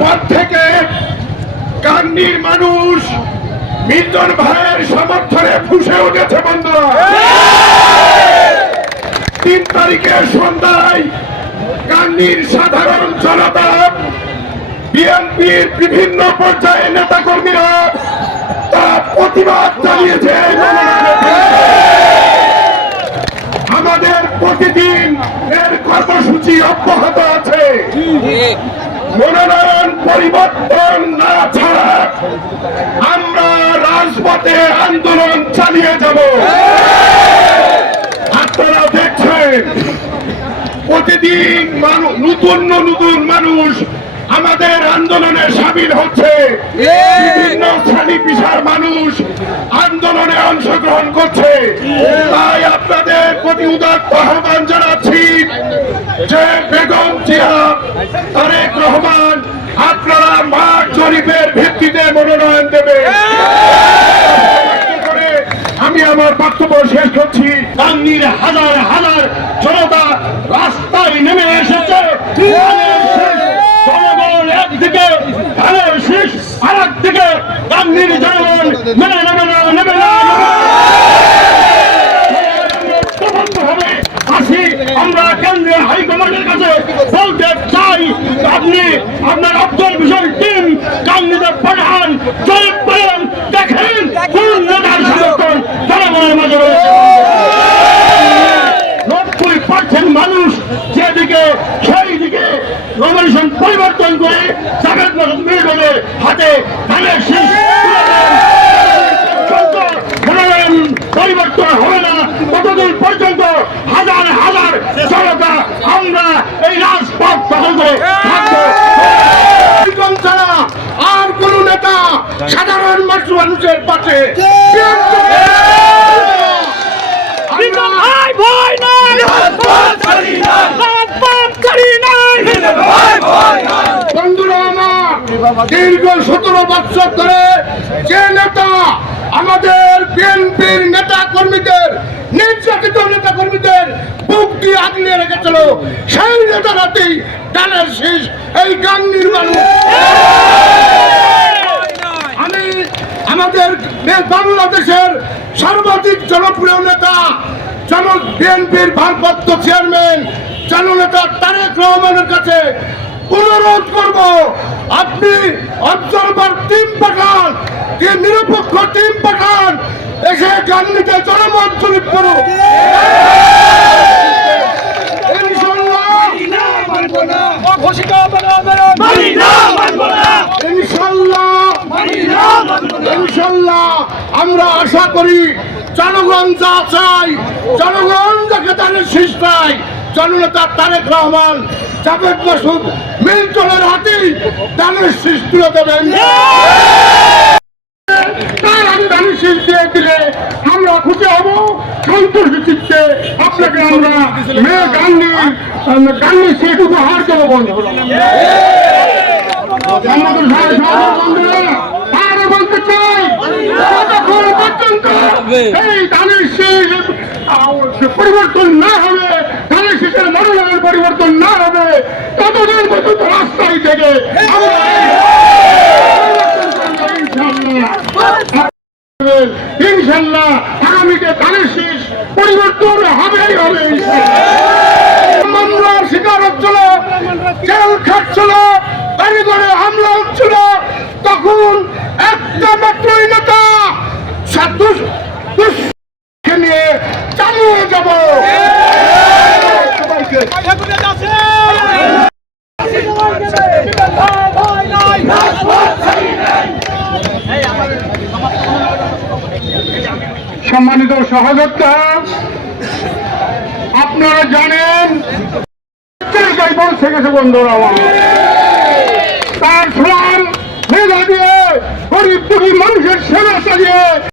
পর থেকে কান্নির মানুষ মিল্টন ভাইয়ের সমর্থনে ফুসে উঠেছে, বন্ধুরা। তিন তারিখের সন্ধ্যায় কান্নির সাধারণ জনতা, বিএনপির বিভিন্ন পর্যায়ে নেতা কর্মীরা তারা প্রতিবাদ জানিয়েছে। আমাদের প্রতিদিন এর কর্মসূচি অব্যাহত আছে। মনোনয়ন পরিবর্তন না ছাড়া আমরা রাজপথে আন্দোলন চালিয়ে যাব। আপনারা দেখছেন প্রতিদিন নতুন নতুন মানুষ আমাদের আন্দোলনে সামিল হচ্ছে। বিভিন্ন শ্রেণি পেশার মানুষ আন্দোলনে অংশগ্রহণ করছে। তাই আপনাদের প্রতি উদাত্ত আহ্বান জানাচ্ছি যে বেগম জিয়া তারেক রহমান আপনারা মাঠ জরিপের ভিত্তিতে মনোনয়ন দেবে। আমি আমার বক্তব্য শেষ করছি। গান্ধীর হাজার হাজার জনতা রাস্তায় নেমে এসেছে। শীষ কাছে চাই, আপনি, আপনার আব্দুল বিশাল টিম পাঠান জয় করেন দেখেন কোন নেতার সমর্থন জনগণের মাঝে রয়েছে। নব্বই পার্সেন্ট মানুষ যেদিকে সেই দিকে নমিনেশন পরিবর্তন করে জাভেদ মাসুদ মিল্টনের হাতে ধানের শীষ পরিবর্তন হবে না ততদিন পর্যন্ত হাজার হাজার জনতা আমরা এই রাজপথ দখল করে থাকব নির্বাচন ছাড়া আর কোন নেতা সাধারণ মানুষ মানুষের পাশে ভাই ভয় নাই রাজপথ করি নাই বন্ধুরা আমার দীর্ঘ সতেরো বছর ধরে যে নেতা আমাদের বিএনপির নেতা কর্মীদের, নির্যাতিত নেতা কর্মীদের বুক দিয়ে আগলিয়ে রেখেছিল, সেই নেতা নেতারাতেই ডালের শেষ, এই গাঙ্গির মানুষ আমি আমাদের বাংলাদেশের সর্বাধিক জনপ্রিয় নেতা জন বিএনপির ভারপ্রাপ্ত চেয়ারম্যান, জননেতা তারেক রহমানের কাছে অনুরোধ করব, আপনি অবজারভার টিম পাঠান যে নিরপেক্ষ টিম পাঠান, এসে গান্ধীতে জনমত জরিপ করুন। আমরা আশা করি, জনগণ যা চাই জনগণ যাকে তাদের জননেতা তারেক রহমান জাভেদ মাসুদ মিল্টনের হাতেই তাদের শীষ তুলে দেবেন। তার আমি ধানের শীষ দিয়ে দিলে আমরা খুশি হব। সন্তোষী চিত্তে আপনাকে আমরা মেয়ে গান্ধী গান্ধী শীষ উপহার দেবো বন্ধু। আমাদের ভাই সবার বন্ধুরা আরও বলতে চাই পর্যন্ত Hey! সম্মানিত সহযোদ্ধা আপনারা জানেন বলছে গেছে বন্ধুরা আমার। তার সমান মেধা দিয়ে গরিব দুঃখী মানুষের সেবা চালিয়ে